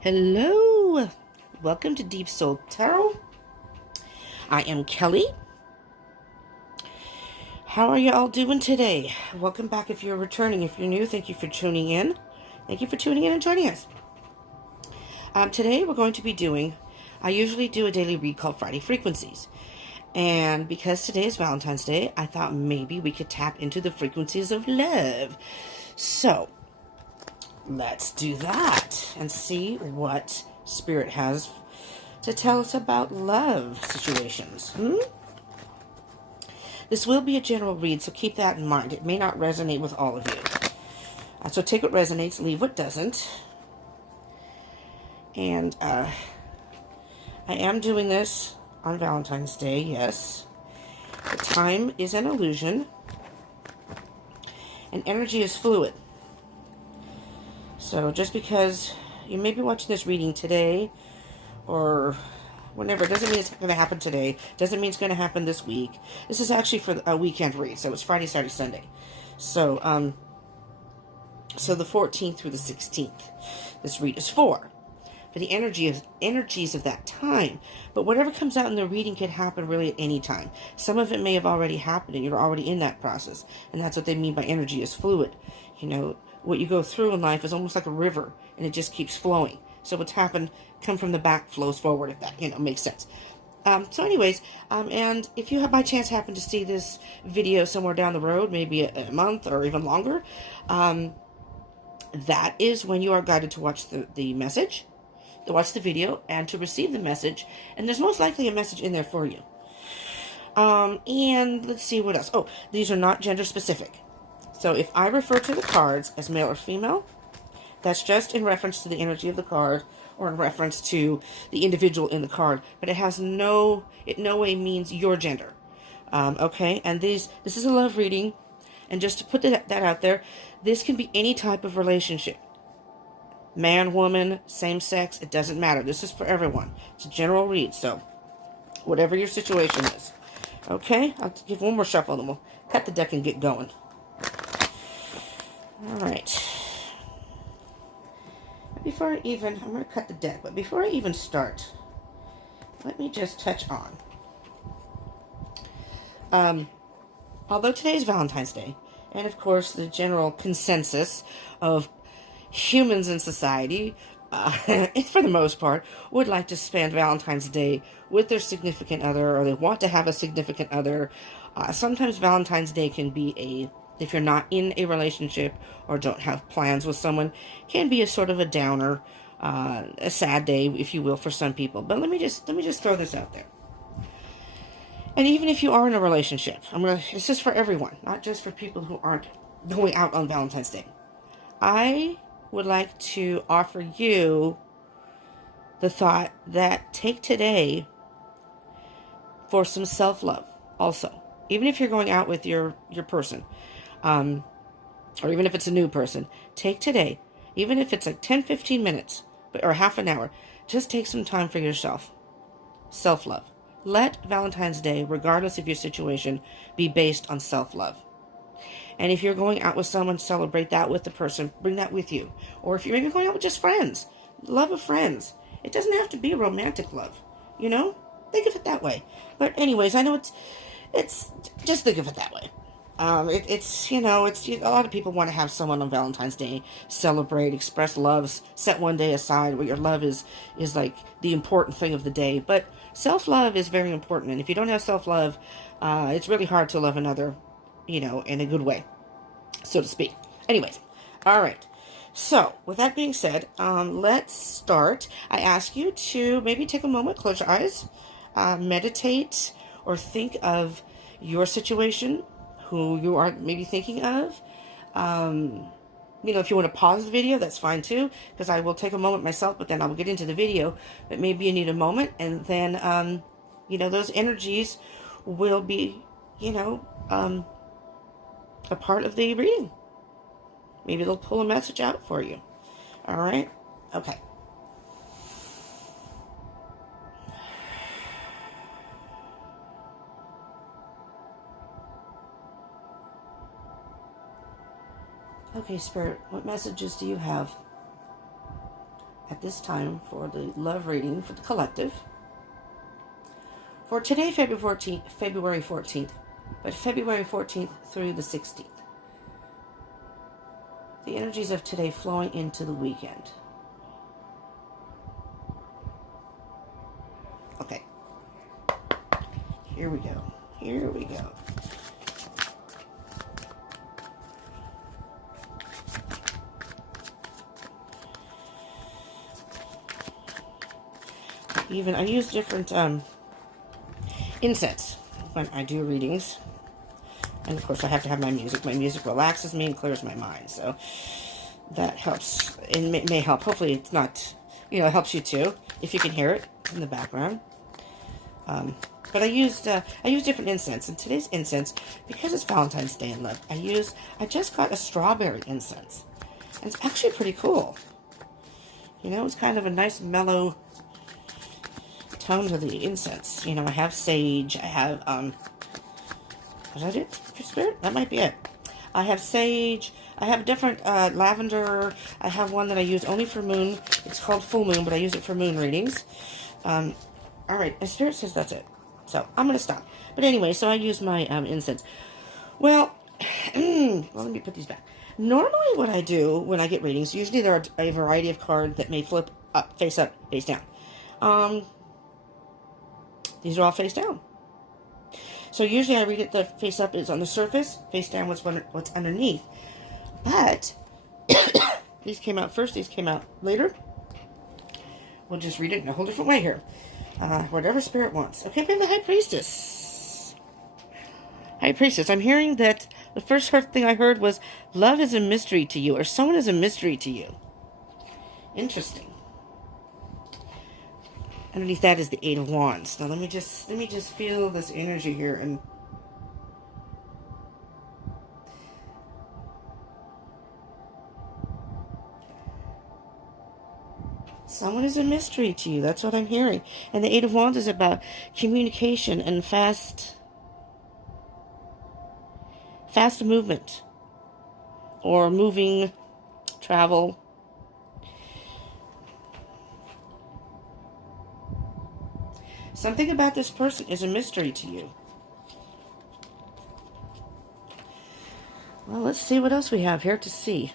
Hello, welcome to Deep Soul Tarot. I am Kelly. How are you all doing today? Welcome back if you're returning. If you're new, thank you for tuning in. Thank you for tuning in and joining us. Today we're going to be doing, I usually do a daily read called Friday Frequencies. And because today is Valentine's Day, I thought maybe we could tap into the frequencies of love. So, let's do that and see what Spirit has to tell us about love situations. This will be a general read, so keep that in mind. It may not resonate with all of you. So take what resonates, leave what doesn't. And I am doing this on Valentine's Day, yes. The time is an illusion. And energy is fluid. So just because you may be watching this reading today or whenever, it doesn't mean it's going to happen today. Doesn't mean it's going to happen this week. This is actually for a weekend read, so it's Friday, Saturday, Sunday. So, so the 14th through the 16th, this read is for the energies of that time. But whatever comes out in the reading could happen really at any time. Some of it may have already happened, and you're already in that process, and that's what they mean by energy is fluid. You know, what you go through in life is almost like a river, and it just keeps flowing. So what's happened come from the back, flows forward, if that, makes sense. So anyways, and if you have by chance happen to see this video somewhere down the road, maybe a month or even longer, that is when you are guided to watch the message, to watch the video, and to receive the message. And there's most likely a message in there for you. And let's see what else. Oh, these are not gender specific. So if I refer to the cards as male or female, that's just in reference to the energy of the card or in reference to the individual in the card. But it has no way means your gender. Okay? And this is a love reading. And just to put that out there, this can be any type of relationship. Man, woman, same sex, it doesn't matter. This is for everyone. It's a general read, so whatever your situation is. Okay? I'll give one more shuffle and then we'll cut the deck and get going. Alright. I'm going to cut the deck, but before I even start, let me just touch on. Although today is Valentine's Day, and of course the general consensus of humans in society, for the most part, would like to spend Valentine's Day with their significant other, or they want to have a significant other. Sometimes Valentine's Day can be if you're not in a relationship or don't have plans with someone, can be a sort of a downer, a sad day, if you will, for some people. But let me just throw this out there. And even if you are in a relationship, this is for everyone, not just for people who aren't going out on Valentine's Day. I would like to offer you the thought that take today for some self-love also. Even if you're going out with your person, or even if it's a new person, take today, even if it's like 10-15 minutes or half an hour, just take some time for yourself. Self-love. Let Valentine's Day, regardless of your situation, be based on self-love. And if you're going out with someone, celebrate that with the person. Bring that with you. Or if you're even going out with just friends, love of friends. It doesn't have to be romantic love, Think of it that way. But anyways, I know it's just think of it that way. It's a lot of people want to have someone on Valentine's Day, celebrate, express love, set one day aside where your love is like the important thing of the day. But self-love is very important. And if you don't have self-love, it's really hard to love another, in a good way, so to speak. Anyways, all right. So, with that being said, let's start. I ask you to maybe take a moment, close your eyes, meditate, or think of your situation, who you are maybe thinking of. If you want to pause the video, that's fine too, because I will take a moment myself, but then I will get into the video. But maybe you need a moment, and then, those energies will be, a part of the reading. Maybe they'll pull a message out for you. All right? Okay. Okay, Spirit, what messages do you have at this time for the love reading for the collective. For today, February 14th, but February 14th through the 16th. The energies of today flowing into the weekend. Okay. Here we go. Here we go. I use different incense when I do readings. And of course I have to have my music. My music relaxes me and clears my mind. So that helps. It may help. Hopefully it's not, it helps you too, if you can hear it in the background. But I use different incense. And today's incense, because it's Valentine's Day in love, I just got a strawberry incense. And it's actually pretty cool. It's kind of a nice mellow tone to the incense. I have sage. I have, was that it for spirit? That might be it. I have sage. I have different lavender. I have one that I use only for moon. It's called full moon, but I use it for moon readings. All right, and spirit says that's it. So I'm going to stop. But anyway, so I use my incense. Well, let me put these back. Normally what I do when I get readings, usually there are a variety of cards that may flip up, face down. These are all face down. So usually I read it, the face up is on the surface, face down what's underneath. But these came out first, these came out later. We'll just read it in a whole different way here. Whatever spirit wants. Okay, we have the High Priestess. High Priestess, I'm hearing that the first thing I heard was love is a mystery to you, or someone is a mystery to you. Interesting. Underneath that is the Eight of Wands. Now let me just feel this energy here. And someone is a mystery to you. That's what I'm hearing. And the Eight of Wands is about communication and fast movement. Or moving, travel. Something about this person is a mystery to you. Well, let's see what else we have here to see.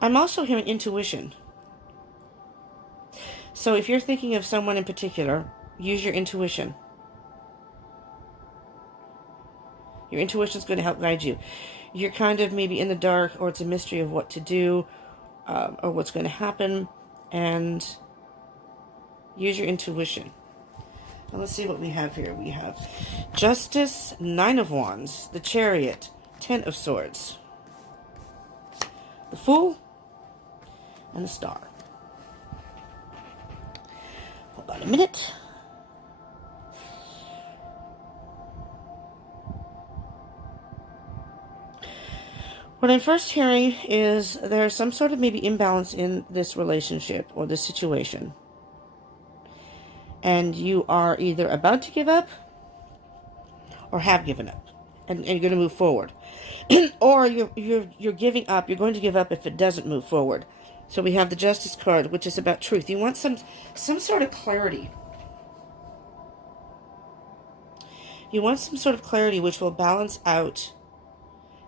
I'm also hearing intuition. So if you're thinking of someone in particular, use your intuition. Your intuition is going to help guide you. You're kind of maybe in the dark, or it's a mystery of what to do, or what's going to happen, and use your intuition. Now let's see what we have here. We have Justice, Nine of Wands, the Chariot, Ten of Swords, the Fool, and the Star. Hold on a minute. What I'm first hearing is there's some sort of maybe imbalance in this relationship or this situation. And you are either about to give up or have given up. And you're going to move forward. Or you're giving up. You're going to give up if it doesn't move forward. So we have the Justice card, which is about truth. You want some sort of clarity. You want some sort of clarity which will balance out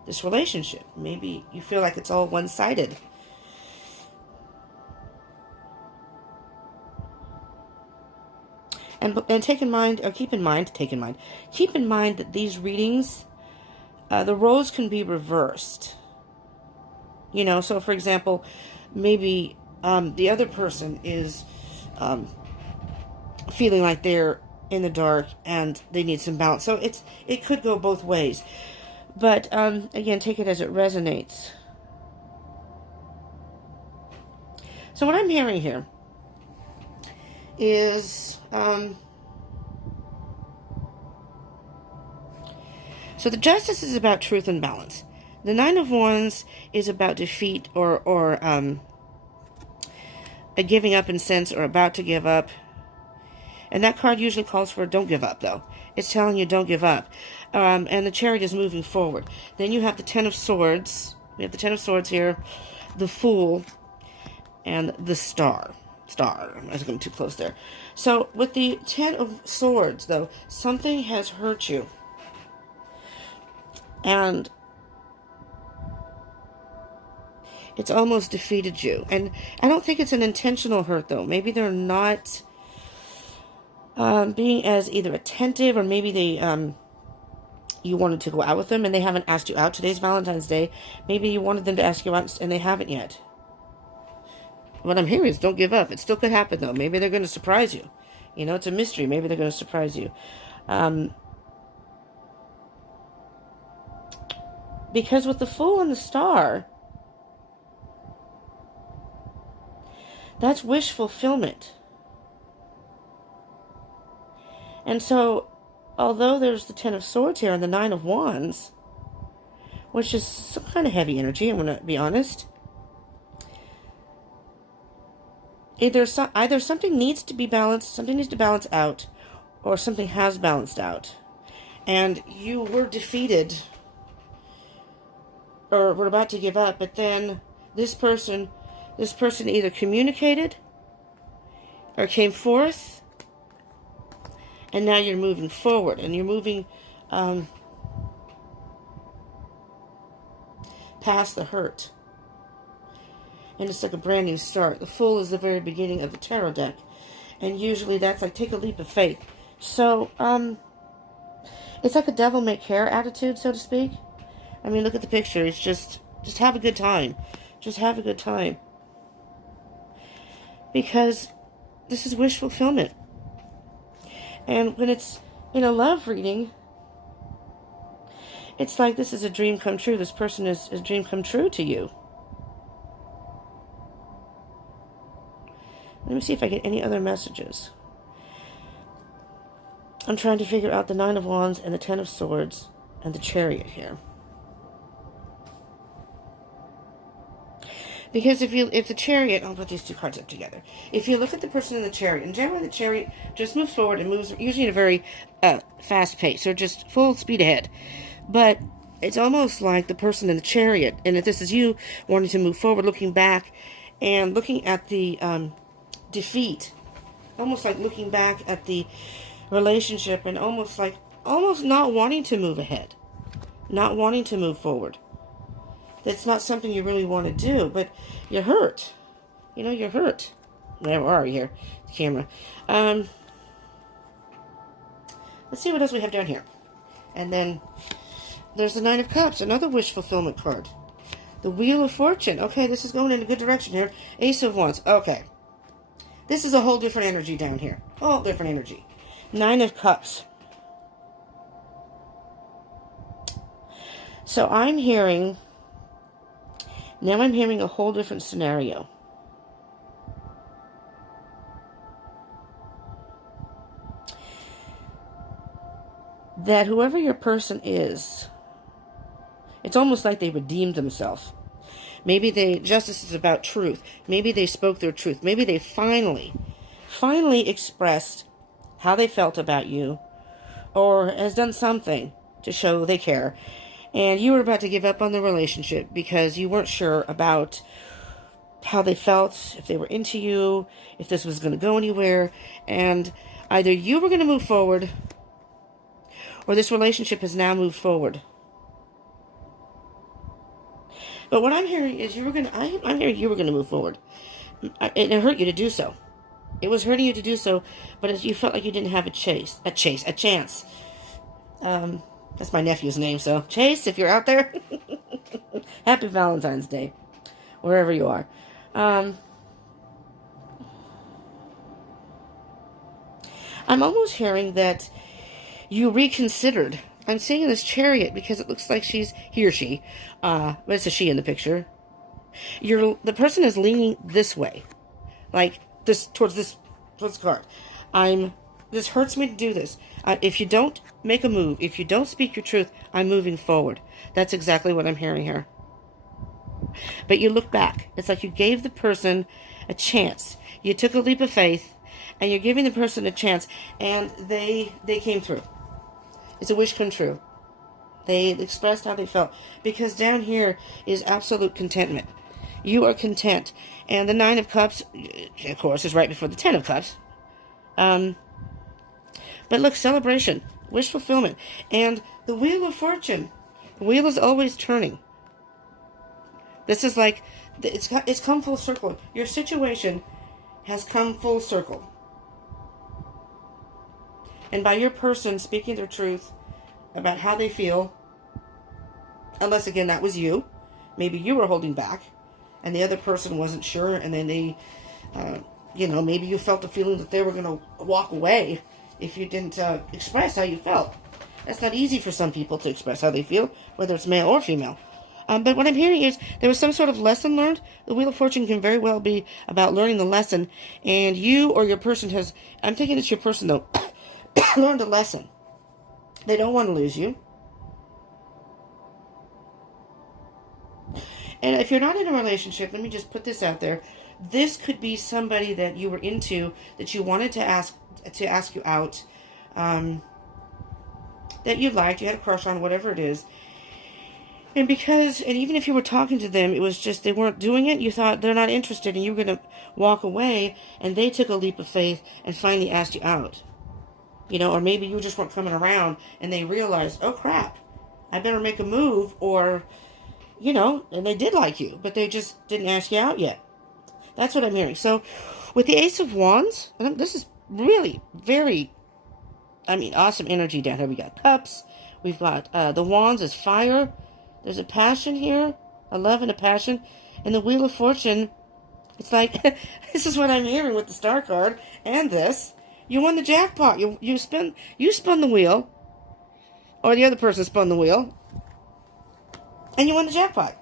this relationship. Maybe you feel like it's all one-sided. And keep in mind that these readings, the roles can be reversed. So for example, maybe the other person is feeling like they're in the dark and they need some balance. So it could go both ways. But again, take it as it resonates. So what I'm hearing here is so the Justice is about truth and balance. The Nine of Wands is about defeat or a giving up in sense, or about to give up. And that card usually calls for don't give up, though. It's telling you don't give up. And the Chariot is moving forward. Then you have the Ten of Swords. We have the Ten of Swords here. The Fool. and the star. I was going too close there. So with the Ten of Swords, though, something has hurt you. And it's almost defeated you. And I don't think it's an intentional hurt, though. Maybe they're not being as either attentive, or maybe they you wanted to go out with them and they haven't asked you out. Today's Valentine's Day. Maybe you wanted them to ask you out and they haven't yet. What I'm hearing is don't give up. It still could happen, though. Maybe they're going to surprise you. You know, it's a mystery. Maybe they're going to surprise you. Because with the Fool and the Star, that's wish fulfillment. And so, although there's the Ten of Swords here and the Nine of Wands, which is some kind of heavy energy, I'm going to be honest, either something needs to be balanced, something needs to balance out, or something has balanced out. And you were defeated, or were about to give up, but then this person either communicated or came forth, and now you're moving forward, and you're moving past the hurt. And it's like a brand new start. The Fool is the very beginning of the tarot deck. And usually that's like, take a leap of faith. So, it's like a devil may care attitude, so to speak. I mean, look at the picture. It's just have a good time. Just have a good time. Because this is wish fulfillment. And when it's in a love reading, it's like this is a dream come true. This person is a dream come true to you. Let me see if I get any other messages. I'm trying to figure out the Nine of Wands and the Ten of Swords and the Chariot here. Because if the Chariot, I'll put these two cards up together. If you look at the person in the Chariot, and generally the Chariot just moves forward and moves usually at a very fast pace, or just full speed ahead. But it's almost like the person in the Chariot, and if this is you wanting to move forward, looking back and looking at the defeat, almost like looking back at the relationship and almost not wanting to move ahead, not wanting to move forward. That's not something you really want to do, but you're hurt. You know, you're hurt. Where are you here? The camera. Let's see what else we have down here. And then there's the Nine of Cups, another wish fulfillment card. The Wheel of Fortune. Okay, this is going in a good direction here. Ace of Wands. Okay. This is a whole different energy down here. Whole different energy. Nine of Cups. So I'm hearing a whole different scenario. That whoever your person is, it's almost like they redeemed themselves. Maybe justice is about truth. Maybe they spoke their truth. Maybe they finally expressed how they felt about you, or has done something to show they care. And you were about to give up on the relationship because you weren't sure about how they felt, if they were into you, if this was going to go anywhere. And either you were going to move forward, or this relationship has now moved forward. But what I'm hearing is I'm hearing you were going to move forward. It hurt you to do so. It was hurting you to do so, but you felt like you didn't have a chance. That's my nephew's name, so Chase, if you're out there, happy Valentine's Day, wherever you are. I'm almost hearing that you reconsidered. I'm seeing this Chariot because it looks like he or she, but it's a she in the picture. The person is leaning this way, like this towards the card. This hurts me to do this. If you don't make a move, if you don't speak your truth, I'm moving forward. That's exactly what I'm hearing here. But you look back. It's like you gave the person a chance. You took a leap of faith, and you're giving the person a chance, and they came through. It's a wish come true. They expressed how they felt. Because down here is absolute contentment. You are content. And the Nine of Cups, of course, is right before the Ten of Cups. But look, celebration, wish fulfillment. And the Wheel of Fortune. The wheel is always turning. This is like, it's come full circle. Your situation has come full circle. And by your person speaking their truth about how they feel, unless, again, that was you. Maybe you were holding back, and the other person wasn't sure, and then they, maybe you felt the feeling that they were going to walk away if you didn't express how you felt. That's not easy for some people to express how they feel, whether it's male or female. But what I'm hearing is there was some sort of lesson learned. The Wheel of Fortune can very well be about learning the lesson, and you or your person has, I'm thinking it's your person though, learned a lesson. They don't want to lose you. And if you're not in a relationship, let me just put this out there. This could be somebody that you were into, that you wanted to ask you out, that you liked, you had a crush on, whatever it is. And even if you were talking to them, it was just they weren't doing it. You thought they're not interested and you were going to walk away, and they took a leap of faith and finally asked you out. Or maybe you just weren't coming around and they realized, oh crap, I better make a move, or, and they did like you, but they just didn't ask you out yet. That's what I'm hearing. So with the Ace of Wands, and this is really very, awesome energy down here. We got Cups. We've got the Wands is fire. There's a passion here, a love and a passion. And the Wheel of Fortune, it's like, this is what I'm hearing with the Star card and this. You won the jackpot. You spun the wheel, or the other person spun the wheel, and you won the jackpot.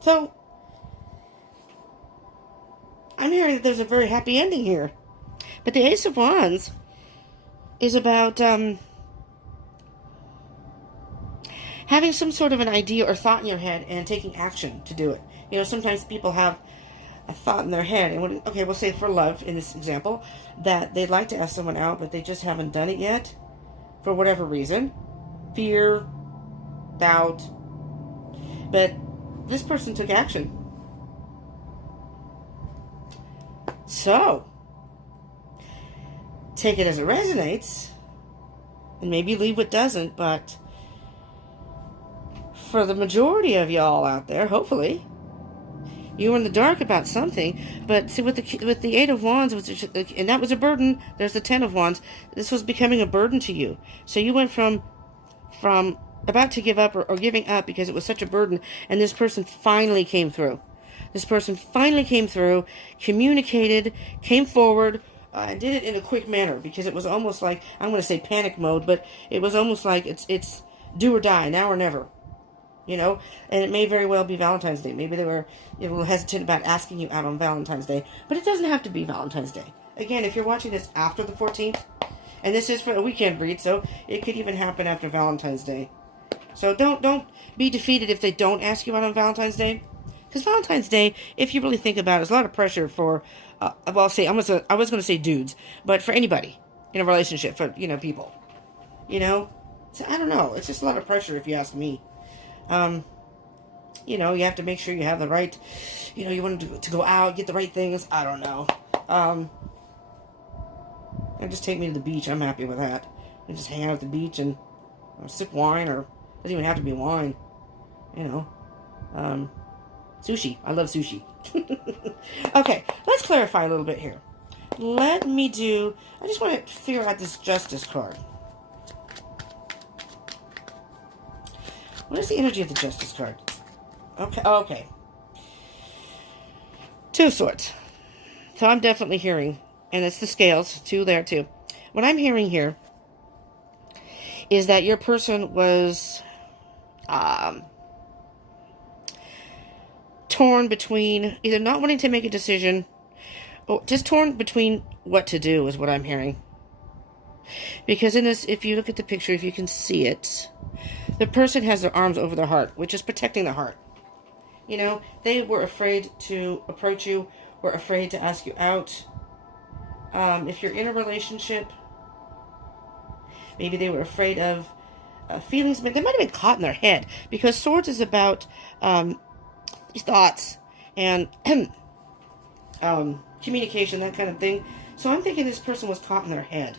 So, I'm hearing that there's a very happy ending here. But the Ace of Wands is about having some sort of an idea or thought in your head and taking action to do it. Sometimes people have a thought in their head, and we'll say for love, in this example, that they'd like to ask someone out, but they just haven't done it yet, for whatever reason. Fear, doubt. But this person took action. So, take it as it resonates, and maybe leave what doesn't, but for the majority of y'all out there, hopefully, you were in the dark about something. But see, with the Eight of Wands, and that was a burden. There's the Ten of Wands. This was becoming a burden to you. So you went from about to give up or giving up because it was such a burden, and this person finally came through. This person finally came through, communicated, came forward, and did it in a quick manner, because it was almost like, I'm going to say panic mode, but it was almost like it's do or die, now or never. And it may very well be Valentine's Day. Maybe they were a little hesitant about asking you out on Valentine's Day. But it doesn't have to be Valentine's Day. Again, if you're watching this after the 14th, and this is for a weekend read, so it could even happen after Valentine's Day. So don't be defeated if they don't ask you out on Valentine's Day. Because Valentine's Day, if you really think about it, is a lot of pressure for, I was going to say dudes, but for anybody in a relationship, for, people. So I don't know. It's just a lot of pressure if you ask me. You have to make sure you have the right, you want to go out, get the right things. I don't know. And just take me to the beach. I'm happy with that. And just hang out at the beach and sip wine, or it doesn't even have to be wine. Sushi. I love sushi. Okay, let's clarify a little bit here. I just want to figure out this Justice card. What is the energy of the Justice card? Okay. Two of Swords. So I'm definitely hearing, and it's the scales, two there too. What I'm hearing here is that your person was torn between either not wanting to make a decision, or just torn between what to do, is what I'm hearing. Because in this, if you look at the picture, if you can see it, the person has their arms over their heart, which is protecting the heart. They were afraid to approach you, were afraid to ask you out. If you're in a relationship, maybe they were afraid of feelings. They might have been caught in their head, because Swords is about thoughts and communication, that kind of thing. So I'm thinking this person was caught in their head.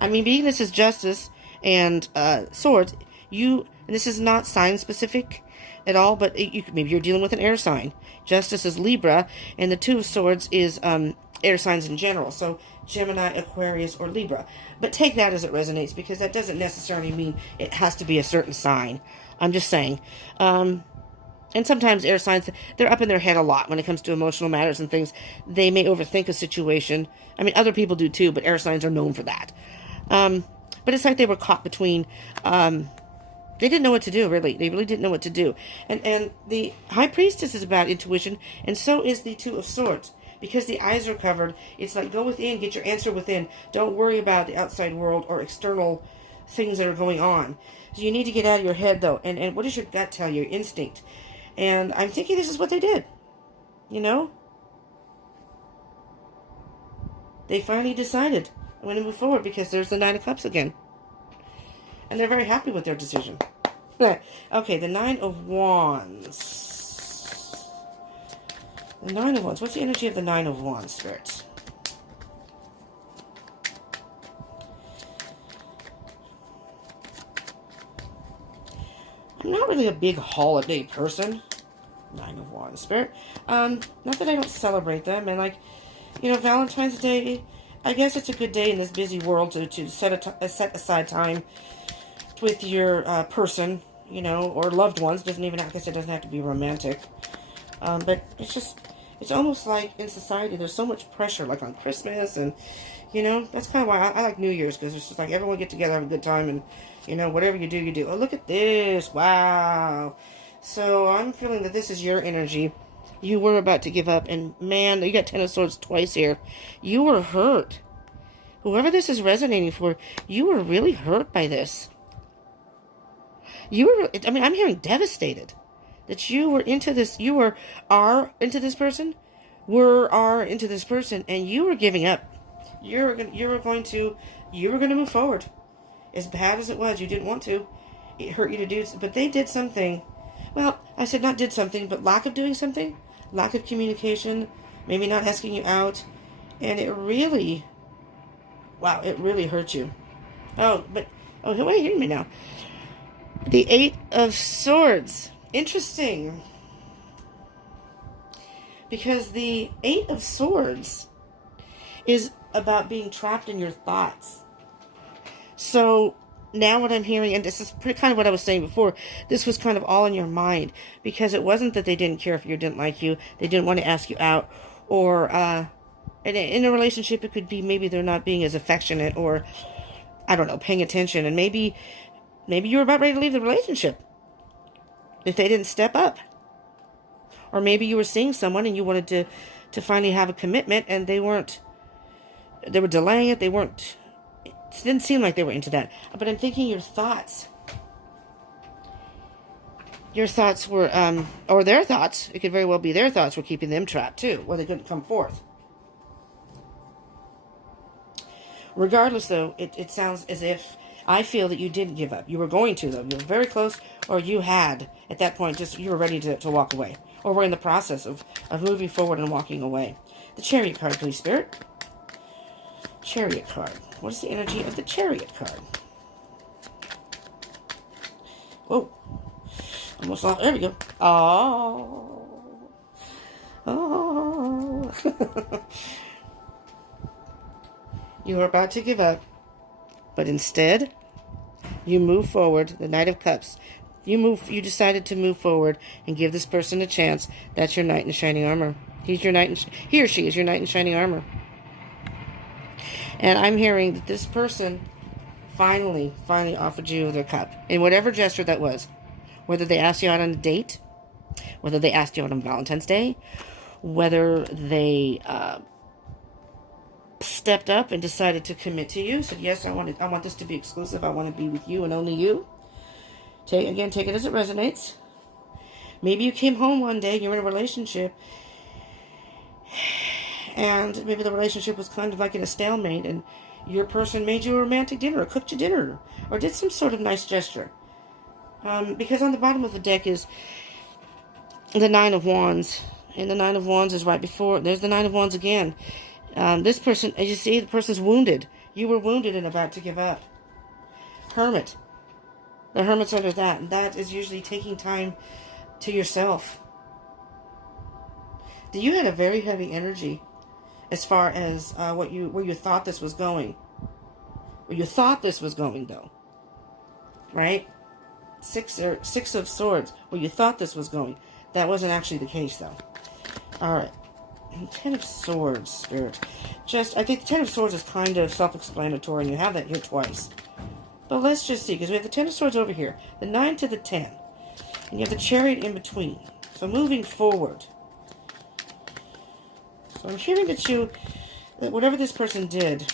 I mean, being this is justice and swords, and this is not sign specific at all, but maybe you're dealing with an air sign. Justice is Libra, and the Two of Swords is air signs in general. So Gemini, Aquarius, or Libra. But take that as it resonates, because that doesn't necessarily mean it has to be a certain sign. I'm just saying. And sometimes air signs, they're up in their head a lot when it comes to emotional matters and things. They may overthink a situation. I mean, other people do too, but air signs are known for that. But it's like they were caught between, they didn't know what to do, really. They really didn't know what to do. And the High Priestess is about intuition, and so is the Two of Swords. Because the eyes are covered, it's like go within, get your answer within. Don't worry about the outside world or external things that are going on. So you need to get out of your head, though. And what does your gut tell you, your instinct? And I'm thinking this is what they did. You know? They finally decided I'm going to move forward, because there's the Nine of Cups again. And they're very happy with their decision. Okay, the Nine of Wands. The Nine of Wands. What's the energy of the Nine of Wands, spirits? I'm not really a big holiday person. Nine of Wands, spirit. Not that I don't celebrate them. And like, you know, Valentine's Day, I guess it's a good day in this busy world to set aside time with your person, you know, or loved ones. Doesn't even, I guess it doesn't have to be romantic. But it's almost like in society there's so much pressure, like on Christmas, and, you know, that's kind of why I like New Year's, because it's just like everyone get together, have a good time, and, you know, whatever you do, you do. Oh, look at this. Wow. So I'm feeling that this is your energy. You were about to give up, and man, you got Ten of Swords twice here. You were hurt. Whoever this is resonating for, you were really hurt by this. You were, I mean, I'm hearing devastated. That you were into this, are into this person, are into this person, and you were giving up. You were going to move forward. As bad as it was, you didn't want to. It hurt you to do, but they did something. Well, I said not did something, but lack of doing something, lack of communication, maybe not asking you out, and it really, wow, it really hurt you. Oh, wait, you're hearing me now. The Eight of Swords. Interesting. Because the Eight of Swords is about being trapped in your thoughts. So now what I'm hearing, and this is kind of what I was saying before, this was kind of all in your mind. Because it wasn't that they didn't care for you, didn't like you, they didn't want to ask you out, or in a relationship it could be maybe they're not being as affectionate, or, I don't know, paying attention, and maybe you were about ready to leave the relationship if they didn't step up. Or maybe you were seeing someone and you wanted to finally have a commitment, and they were delaying it. It didn't seem like they were into that. But I'm thinking your thoughts were, or their thoughts, it could very well be their thoughts were keeping them trapped too, where they couldn't come forth. Regardless, though, it sounds as if I feel that you didn't give up. You were going to, though. You were very close, or you had, at that point, you were ready to walk away. Or were in the process of moving forward and walking away. The Chariot card, please, Spirit. Chariot card. What is the energy of the Chariot card? Whoa. Almost off. There we go. Oh. You were about to give up. But instead, you move forward. The Knight of Cups. You decided to move forward and give this person a chance. That's your knight in shining armor. He or she is your knight in shining armor. And I'm hearing that this person finally offered you their cup. In whatever gesture that was. Whether they asked you out on a date. Whether they asked you out on Valentine's Day. Whether they stepped up and decided to commit to you. Said, yes, I want this to be exclusive. I want to be with you and only you. Take it as it resonates. Maybe you came home one day, you're in a relationship, and maybe the relationship was kind of like in a stalemate, and your person made you a romantic dinner, or cooked you dinner, or did some sort of nice gesture. Because on the bottom of the deck is the Nine of Wands. And the Nine of Wands is right before. There's the Nine of Wands again. This person, as you see, the person's wounded. You were wounded and about to give up. Hermit. The Hermit's under that. And that is usually taking time to yourself. You had a very heavy energy as far as where you thought this was going. Where you thought this was going, though. Right? Six of Swords. Where you thought this was going. That wasn't actually the case, though. Alright. Ten of Swords, Spirit. I think the Ten of Swords is kind of self-explanatory, and you have that here twice. But let's just see, because we have the Ten of Swords over here. The 9 to the 10. And you have the Chariot in between. So moving forward. So I'm hearing that whatever this person did,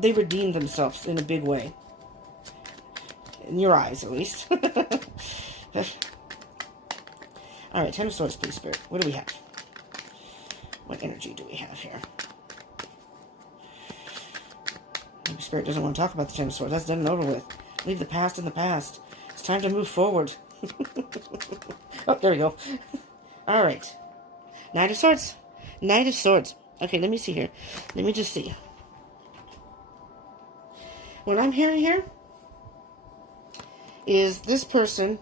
they redeemed themselves in a big way. In your eyes, at least. Alright, Ten of Swords, please, Spirit. What do we have? What energy do we have here? Maybe Spirit doesn't want to talk about the Ten of Swords. That's done and over with. Leave the past in the past. It's time to move forward. Oh, there we go. Alright. Knight of Swords. Knight of Swords. Okay, let me see here. Let me just see. What I'm hearing here is this person,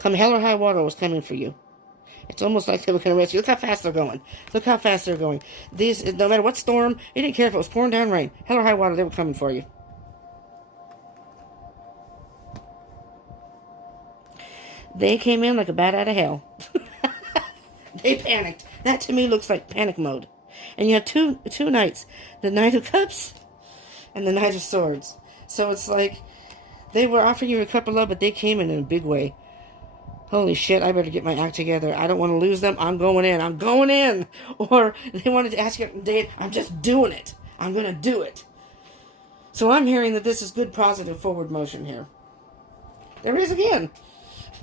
come hell or high water, was coming for you. It's almost like they were going to arrest you. Look how fast they're going. Look how fast they're going. These, no matter what storm, they didn't care if it was pouring down rain. Hell or high water, they were coming for you. They came in like a bat out of hell. They panicked. That to me looks like panic mode. And you have two knights. The Knight of Cups and the Knight of Swords. So it's like they were offering you a cup of love, but they came in a big way. Holy shit, I better get my act together. I don't want to lose them. I'm going in. I'm going in. Or they wanted to ask you on a date. I'm just doing it. I'm going to do it. So I'm hearing that this is good, positive, forward motion here. There is again.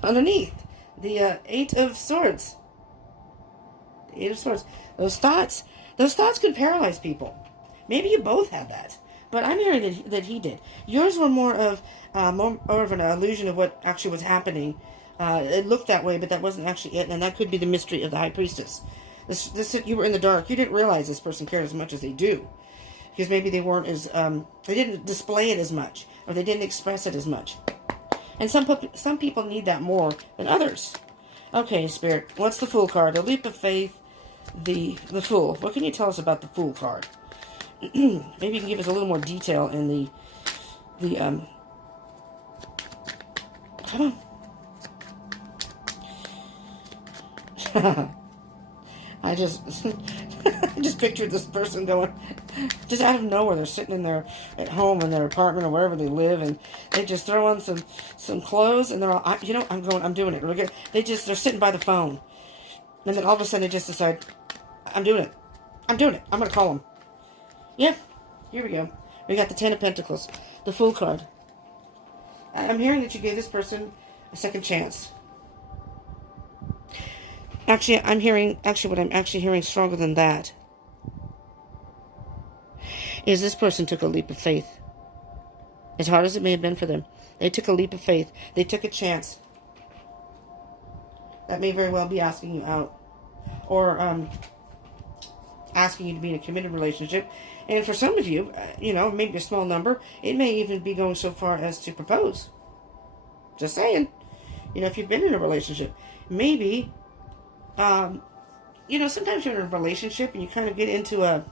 Underneath. The Eight of Swords. The Eight of Swords. Those thoughts could paralyze people. Maybe you both had that. But I'm hearing that he did. Yours were more of an illusion of what actually was happening. It looked that way, but that wasn't actually it, and that could be the mystery of the High Priestess. You were in the dark. You didn't realize this person cared as much as they do, because maybe they weren't as they didn't display it as much, or they didn't express it as much. And some people need that more than others. Okay, Spirit, what's the Fool card? The Leap of Faith, the Fool. What can you tell us about the Fool card? Maybe you can give us a little more detail in the come on. I just pictured this person going, just out of nowhere, they're sitting in their, at home in their apartment or wherever they live, and they just throw on some clothes, and they're all, I'm doing it. They're sitting by the phone, and then all of a sudden they just decide, I'm doing it. I'm going to call them. Yeah, here we go. We got the Ten of Pentacles, the Fool card. I'm hearing that you gave this person a second chance. Actually, what I'm actually hearing stronger than that is this person took a leap of faith. As hard as it may have been for them, they took a leap of faith. They took a chance. That may very well be asking you out, or asking you to be in a committed relationship. And for some of you, maybe a small number, it may even be going so far as to propose. Just saying. If you've been in a relationship, maybe. Sometimes you're in a relationship and you kind of get into a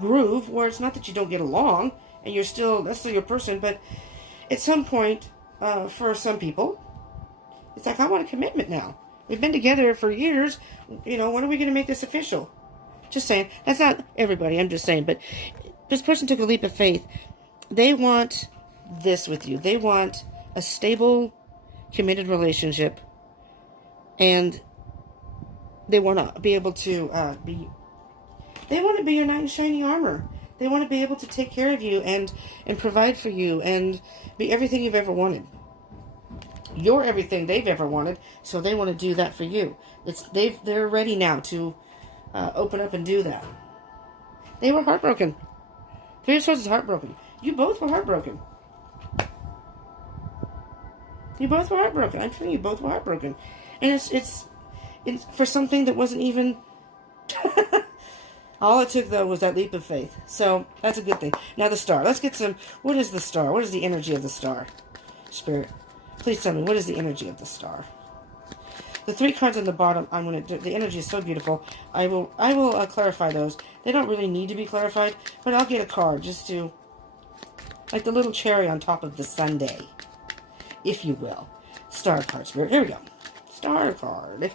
groove where it's not that you don't get along and that's still your person, but at some point, for some people, it's like, I want a commitment now. We've been together for years. When are we going to make this official? Just saying. That's not everybody. I'm just saying. But this person took a leap of faith. They want this with you. They want a stable, committed relationship. And they want to be able to they want to be your knight in shining armor. They want to be able to take care of you and provide for you and be everything you've ever wanted. You're everything they've ever wanted, so they want to do that for you. They're ready now to open up and do that. They were heartbroken. Three of Swords is heartbroken. You both were heartbroken. You both were heartbroken. I'm feeling you both were heartbroken. And it's for something that wasn't even... All it took, though, was that leap of faith. So, that's a good thing. Now, the star. Let's get some... What is the star? What is the energy of the star? Spirit, please tell me, what is the energy of the star? The 3 cards on the bottom, I'm going to do... The energy is so beautiful. I will clarify those. They don't really need to be clarified, but I'll get a card just to... Like the little cherry on top of the sundae, if you will. Star card, Spirit. Here we go. Star card.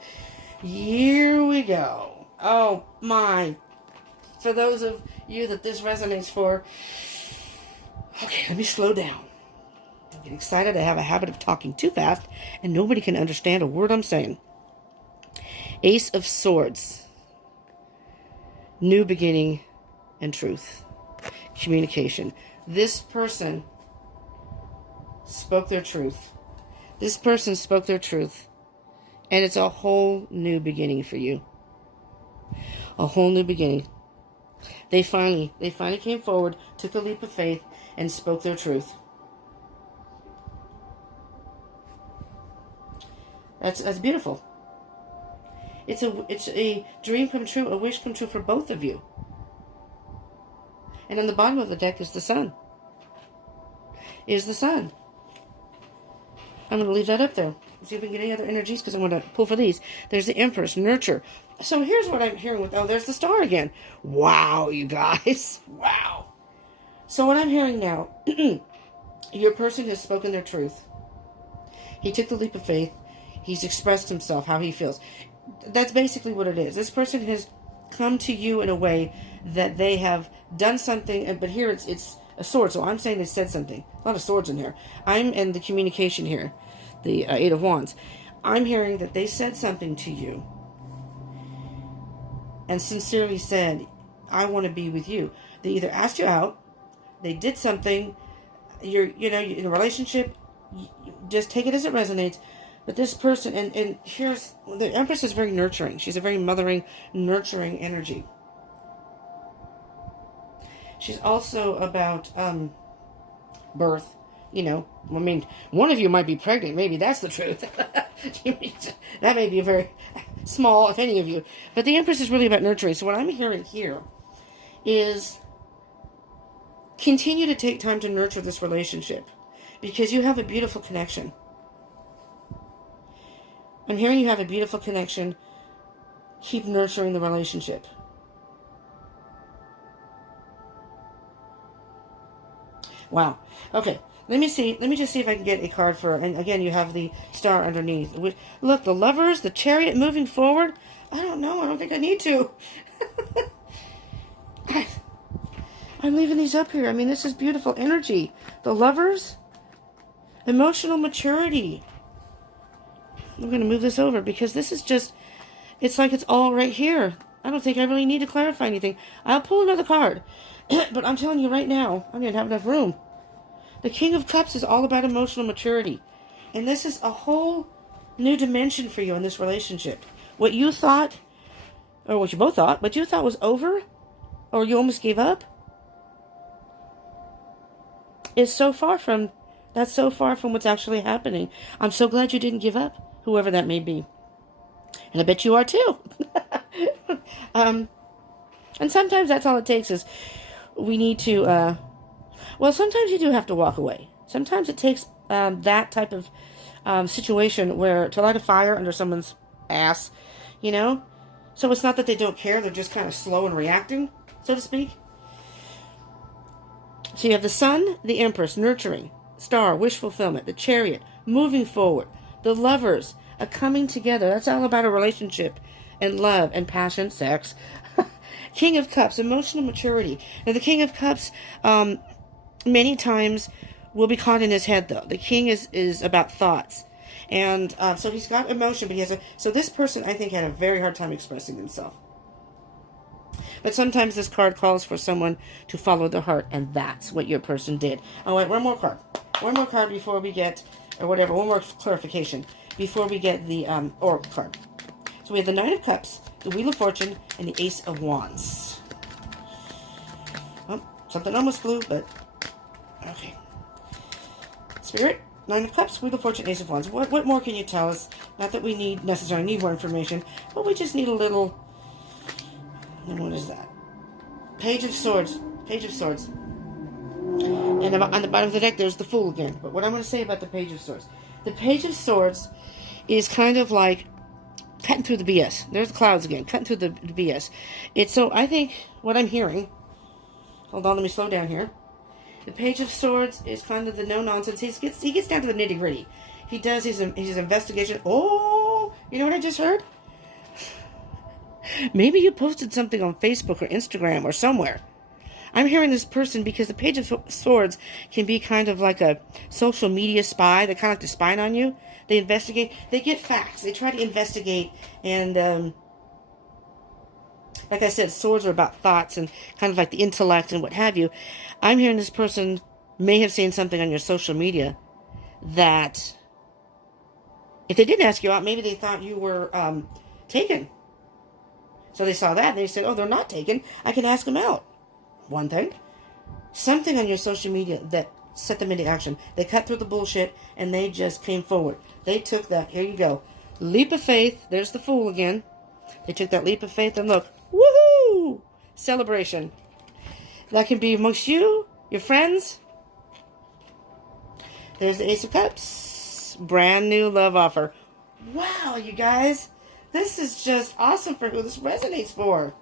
Here we go. Oh, my... For those of you that this resonates for, okay, let me slow down. I get excited. I have a habit of talking too fast, and nobody can understand a word I'm saying. Ace of Swords. New beginning and truth. Communication. This person spoke their truth. This person spoke their truth, and it's a whole new beginning for you. A whole new beginning. They finally came forward, took a leap of faith, and spoke their truth. That's beautiful. It's a dream come true, a wish come true for both of you. And on the bottom of the deck is the sun. Is the sun. I'm going to leave that up there. See if we can get any other energies, because I'm going to pull for these. There's the Empress, nurture. So here's what I'm hearing with... Oh, there's the star again. Wow, you guys. Wow. So what I'm hearing now, your person has spoken their truth. He took the leap of faith. He's expressed himself, how he feels. That's basically what it is. This person has come to you in a way that they have done something, but here it's a sword. So I'm saying they said something. A lot of swords in here. I'm in the communication here. The 8 of Wands. I'm hearing that they said something to you and sincerely said, I want to be with you. They either asked you out, they did something, you're in a relationship, just take it as it resonates. But this person, and here's, the Empress is very nurturing. She's a very mothering, nurturing energy. She's also about birth. I mean, one of you might be pregnant. Maybe that's the truth. That may be a very small, if any of you. But the Empress is really about nurturing. So what I'm hearing here is continue to take time to nurture this relationship, because you have a beautiful connection. I'm hearing you have a beautiful connection. Keep nurturing the relationship. Wow. Okay. Let me just see if I can get a card for, and again, you have the star underneath. Look, the Lovers, the Chariot moving forward. I don't know. I don't think I need to. I'm leaving these up here. I mean, this is beautiful energy. The Lovers, emotional maturity. I'm going to move this over because this is just, it's like it's all right here. I don't think I really need to clarify anything. I'll pull another card. But I'm telling you right now, I don't have enough room. The King of Cups is all about emotional maturity. And this is a whole new dimension for you in this relationship. What you thought, or what you both thought, what you thought was over, or you almost gave up, is so far from, that's so far from what's actually happening. I'm so glad you didn't give up, whoever that may be. And I bet you are too. And sometimes that's all it takes is we need to, well, sometimes you do have to walk away. Sometimes it takes that type of situation where to light a fire under someone's ass, So it's not that they don't care. They're just kind of slow in reacting, so to speak. So you have the Sun, the Empress, nurturing, Star, wish fulfillment, the Chariot, moving forward, the Lovers, a coming together. That's all about a relationship and love and passion, sex. King of Cups, emotional maturity. Now the King of Cups, many times will be caught in his head, though. The King is about thoughts. And so he's got emotion, but he has so this person, I think, had a very hard time expressing himself. But sometimes this card calls for someone to follow their heart, and that's what your person did. Oh, wait, one more card. One more card before we get, or whatever, one more clarification before we get the Oracle card. So we have the Nine of Cups, the Wheel of Fortune, and the Ace of Wands. Oh, something almost flew, but okay. Spirit, Nine of Cups, Wheel of Fortune, Ace of Wands. What more can you tell us? Not that we necessarily need more information, but we just need a little... What is that? Page of Swords. Page of Swords. And on the bottom of the deck, there's the Fool again. But what I'm going to say about the Page of Swords. The Page of Swords is kind of like cutting through the BS. There's the clouds again, cutting through the BS. So I think what I'm hearing... Hold on, let me slow down here. The Page of Swords is kind of the no-nonsense. He gets down to the nitty-gritty. He does his investigation. Oh, you know what I just heard? Maybe you posted something on Facebook or Instagram or somewhere. I'm hearing this person because the Page of Swords can be kind of like a social media spy. They're kind of like spying on you. They investigate. They get facts. They try to investigate. And like I said, swords are about thoughts and kind of like the intellect and what have you. I'm hearing this person may have seen something on your social media that if they didn't ask you out, maybe they thought you were taken. So they saw that and they said, oh, they're not taken. I can ask them out. One thing. Something on your social media that set them into action. They cut through the bullshit and they just came forward. They took that. Here you go. Leap of faith. There's the Fool again. They took that leap of faith and look. Woohoo! Celebration. That can be amongst you, your friends. There's the Ace of Cups. Brand new love offer. Wow, you guys. This is just awesome for who this resonates for.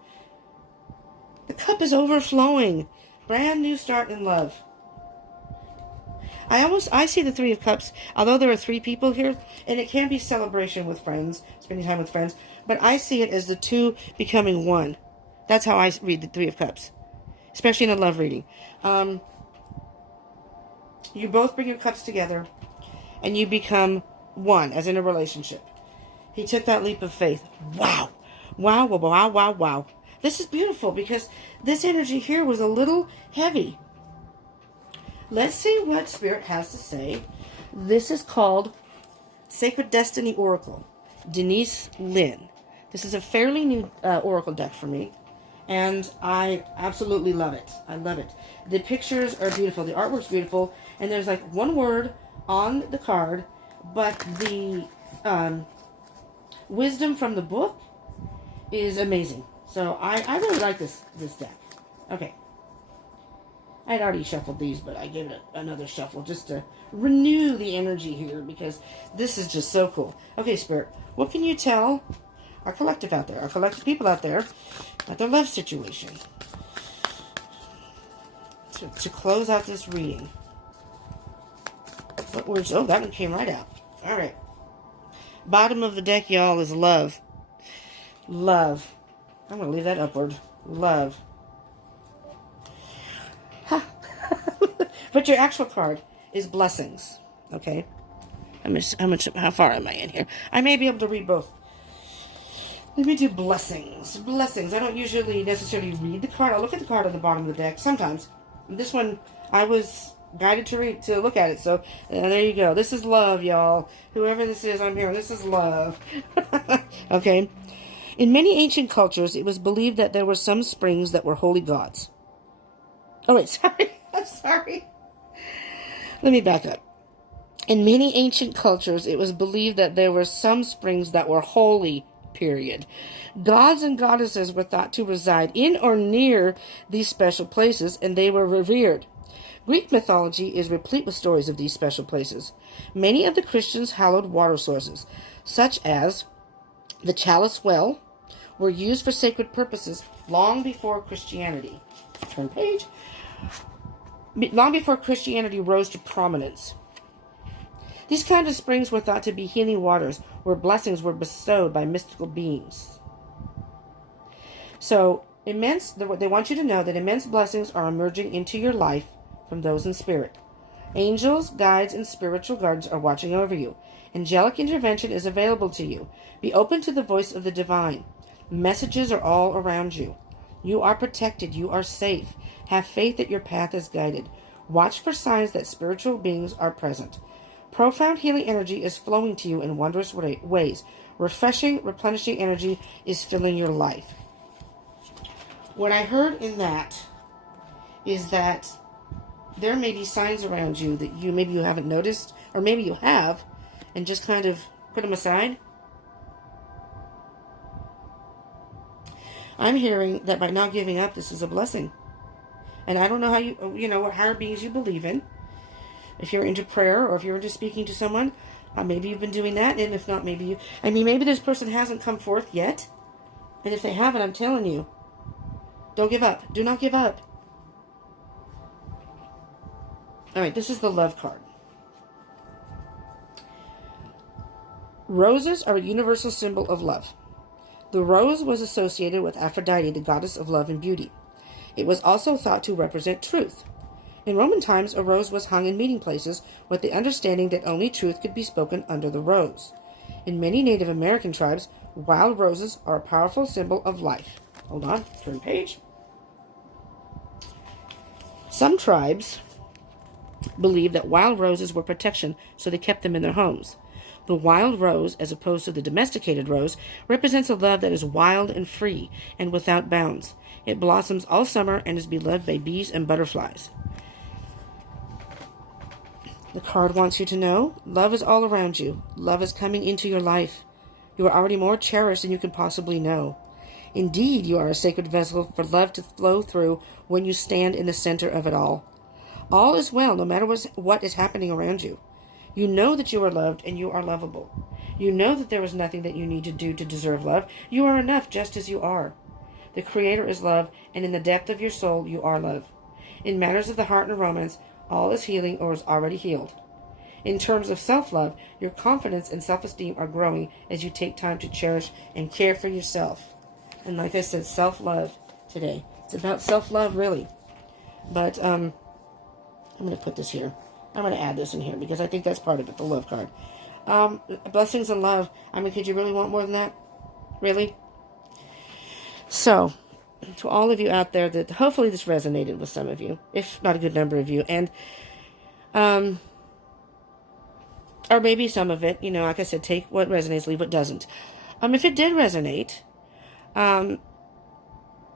The cup is overflowing. Brand new start in love. I see the Three of Cups, although there are three people here, and it can be celebration with friends, spending time with friends, but I see it as the two becoming one. That's how I read the Three of Cups, especially in a love reading. You both bring your cups together, and you become one, as in a relationship. He took that leap of faith. Wow. Wow, wow, wow, wow, wow. This is beautiful because this energy here was a little heavy. Let's see what Spirit has to say. This is called Sacred Destiny Oracle. Denise Lynn. This is a fairly new oracle deck for me. And I absolutely love it. I love it. The pictures are beautiful. The artwork's beautiful. And there's like one word on the card. But the wisdom from the book is amazing. So I really like this deck. Okay. I'd already shuffled these, but I gave it another shuffle just to renew the energy here because this is just so cool. Okay, Spirit, what can you tell our collective out there, our collective people out there, about their love situation to close out this reading? What words? Oh, that one came right out. All right. Bottom of the deck, y'all, is love. Love. I'm going to leave that upward. Love. But your actual card is blessings. Okay? How far am I in here? I may be able to read both. Let me do blessings. Blessings. I don't usually necessarily read the card. I'll look at the card on the bottom of the deck. Sometimes. This one, I was guided to look at it. So, there you go. This is love, y'all. Whoever this is, I'm here. This is love. Okay? In many ancient cultures, it was believed that there were some springs that were holy gods. Oh, wait, sorry. I'm sorry. Let me back up. In many ancient cultures, it was believed that there were some springs that were holy, period. Gods and goddesses were thought to reside in or near these special places, and they were revered. Greek mythology is replete with stories of these special places. Many of the Christians' hallowed water sources, such as the Chalice Well, were used for sacred purposes long before Christianity. Turn page. Long before Christianity rose to prominence. These kinds of springs were thought to be healing waters where blessings were bestowed by mystical beings. So, they want you to know that immense blessings are emerging into your life from those in spirit. Angels, guides, and spiritual guardians are watching over you. Angelic intervention is available to you. Be open to the voice of the divine. Messages are all around you. You are protected. You are safe. Have faith that your path is guided. Watch for signs that spiritual beings are present. Profound healing energy is flowing to you in wondrous ways. Refreshing, replenishing energy is filling your life. What I heard in that is that there may be signs around you that maybe you haven't noticed Or maybe you have, and just kind of put them aside. I'm hearing that by not giving up, this is a blessing. And I don't know how what higher beings you believe in. If you're into prayer or if you're into speaking to someone, maybe you've been doing that. And if not, maybe maybe this person hasn't come forth yet. And if they haven't, I'm telling you, don't give up. Do not give up. All right, this is the love card. Roses are a universal symbol of love. The rose was associated with Aphrodite, the goddess of love and beauty. It was also thought to represent truth. In Roman times, a rose was hung in meeting places with the understanding that only truth could be spoken under the rose. In many Native American tribes, wild roses are a powerful symbol of life. Hold on, turn page. Some tribes believed that wild roses were protection, so they kept them in their homes. The wild rose, as opposed to the domesticated rose, represents a love that is wild and free and without bounds. It blossoms all summer and is beloved by bees and butterflies. The card wants you to know, love is all around you. Love is coming into your life. You are already more cherished than you can possibly know. Indeed, you are a sacred vessel for love to flow through when you stand in the center of it all. All is well, no matter what is happening around you. You know that you are loved and you are lovable. You know that there is nothing that you need to do to deserve love. You are enough just as you are. The Creator is love, and in the depth of your soul, you are love. In matters of the heart and romance, all is healing or is already healed. In terms of self-love, your confidence and self-esteem are growing as you take time to cherish and care for yourself. And like I said, self-love today. It's about self-love, really. But I'm going to put this here. I'm going to add this in here because I think that's part of it, the love card. Blessings and love. Could you really want more than that? Really? So, to all of you out there, that hopefully this resonated with some of you, if not a good number of you, and or maybe some of it, like I said, take what resonates, leave what doesn't. If it did resonate, I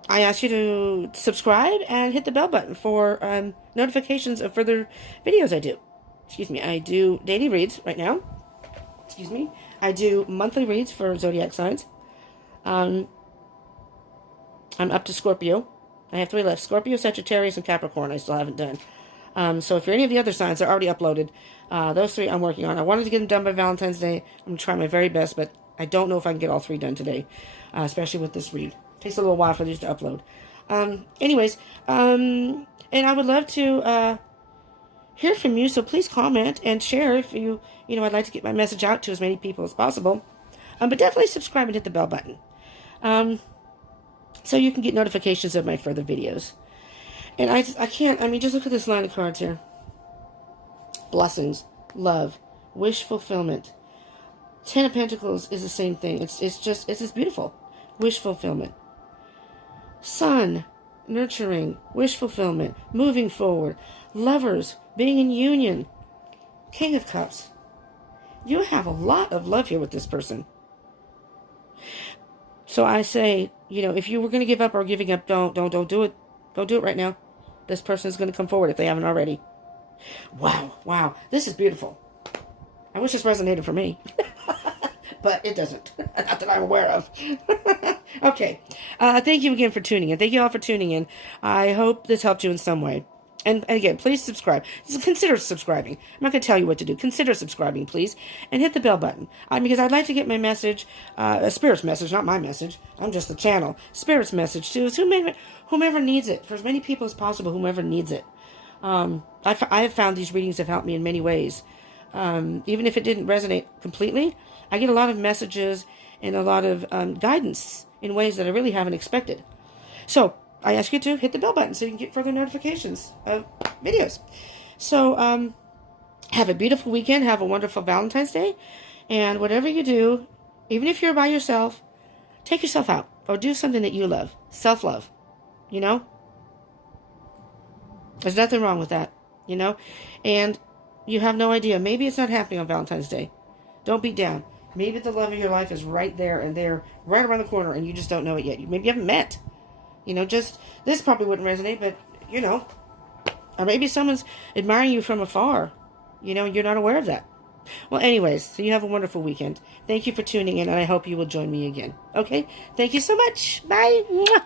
ask you to subscribe and hit the bell button for notifications of further videos I do. I do daily reads right now. I do monthly reads for zodiac signs. I'm up to Scorpio. I have 3 left. Scorpio, Sagittarius, and Capricorn I still haven't done. So if you're any of the other signs, they're already uploaded. Those 3 I'm working on. I wanted to get them done by Valentine's Day. I'm going to try my very best, but I don't know if I can get all 3 done today, especially with this read. It takes a little while for these to upload. And I would love to hear from you, so please comment and share if I'd like to get my message out to as many people as possible. But definitely subscribe and hit the bell button. So you can get notifications of my further videos. And I can't, just look at this line of cards here. Blessings, love, wish fulfillment. 10 of Pentacles is the same thing. It's just beautiful. Wish fulfillment. Sun, nurturing, wish fulfillment, moving forward. Lovers, being in union. King of Cups. You have a lot of love here with this person. So I say, if you were going to give up or giving up, don't do it. Don't do it right now. This person is going to come forward if they haven't already. Wow. This is beautiful. I wish this resonated for me. But it doesn't. Not that I'm aware of. Okay. Thank you again for tuning in. Thank you all for tuning in. I hope this helped you in some way. And again, please subscribe. Just consider subscribing. I'm not going to tell you what to do. Consider subscribing, please. And hit the bell button. Because I'd like to get my message, a Spirit's message, not my message. I'm just the channel. Spirit's message to whomever needs it. For as many people as possible, whomever needs it. I have found these readings have helped me in many ways. Even if it didn't resonate completely, I get a lot of messages and a lot of guidance in ways that I really haven't expected. So, I ask you to hit the bell button so you can get further notifications of videos. So, have a beautiful weekend. Have a wonderful Valentine's Day. And whatever you do, even if you're by yourself, take yourself out. Or do something that you love. Self-love. There's nothing wrong with that. And you have no idea. Maybe it's not happening on Valentine's Day. Don't beat down. Maybe the love of your life is right there and they're right around the corner and you just don't know it yet. Maybe you haven't met. This probably wouldn't resonate, but, or maybe someone's admiring you from afar. You're not aware of that. Well, anyways, so you have a wonderful weekend. Thank you for tuning in, and I hope you will join me again. Okay? Thank you so much. Bye. Mwah.